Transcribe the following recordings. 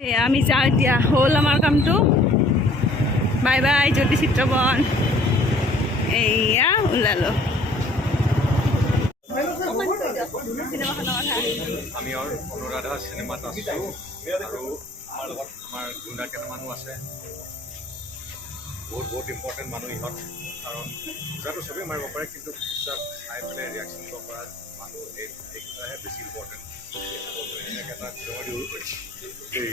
আমি যাওঁ এতিয়া হ'ল আমাৰ কামটো বাই বাই জ্যোতি চিত্ৰবন এয়া ওলালো আমি অনুৰাধা চিনেমাত আছো আৰু আমাৰ লগত আমাৰ গুণ্ডা কেইটামানো আছে বহুত ইম্পৰ্টেণ্ট মানুহ ইহঁত কাৰণ পূজাটো চবেই মাৰিব পাৰে কিন্তু পূজাত চাই পেলাই ৰিয়েকশ্যন দিব পৰা মানুহ এইকেইটাহে বেছি ইম্পৰ্টেণ্ট এটা এই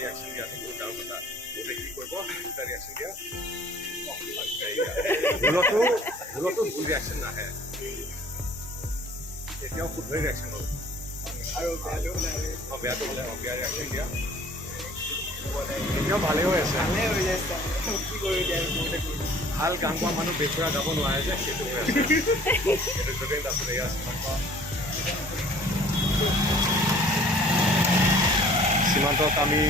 ৰিয়েকশ্যন দিয়াটো বহুত ডাঙৰ কথা বহুতে কি কৰিব দুটা ৰিয়েকশ্যন দিয়া ভুলতো ভুল ৰিয়েকশ্যন নাহে এতিয়াও শুদ্ধই ৰিয়েকশ্যন হ'ল আৰু বেয়াটো হ'লে বেয়া ৰিয়েকশ্যন দিয়া এতিয়াও ভালে হৈ আছে ভাল গান গোৱা মানুহ বেচুৰা গাব নোৱাৰে যে সেইটো হৈ আছে সেইটো জুবিন দাসৰ এয়া সীমান্তক আমি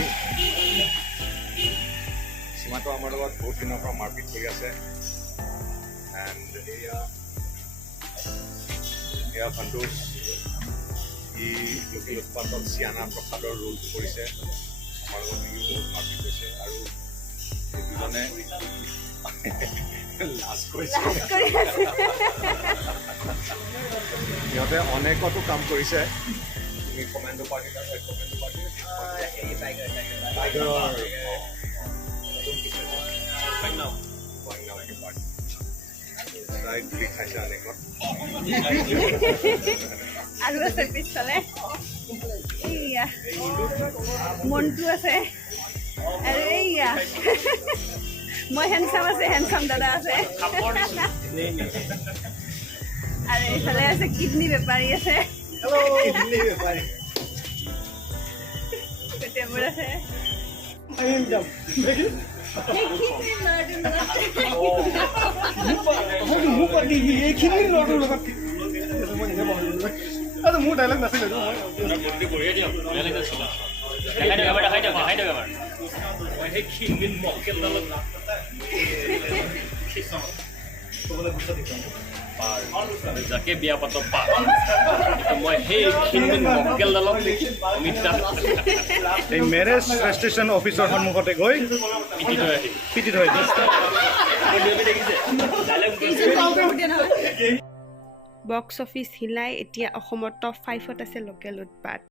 সীমান্ত আমাৰ লগত বহুত দিনৰ পৰা মাৰপিট কৰি আছে এণ্ড এয়া সন্তোষ ই লোকেল উৎপাদক চিয়ানা প্ৰসাদৰ ৰোলটো কৰিছে আমাৰ লগত বহুত মাৰপিট কৰিছে আৰু এই দুজনে লাজ কৰিছে সিহঁতে অনেকতো কাম কৰিছে তুমি কমেণ্টো পাৰ্টি আৰু আছে পিছফালে এইয়া মনটো আছে আৰু এইয়া মই হেণ্ডচাম আছে হেণ্ডচাম দাদা আছে আৰু এইফালে আছে কিডনী বেপাৰী আছে টেবুল আছে মোৰ ডাইলগ নাছিলে যাকে বিয়া পাত পা মই সেই মক্কেলডালক এই মেৰেজ ৰেজিষ্ট্ৰেশ্যন অফিচৰ সন্মুখতে গৈ পিটি থৈ বক্স অফিচ হিলাই এতিয়া অসমৰ টপ 5ত আছে লোকেল উৎপাত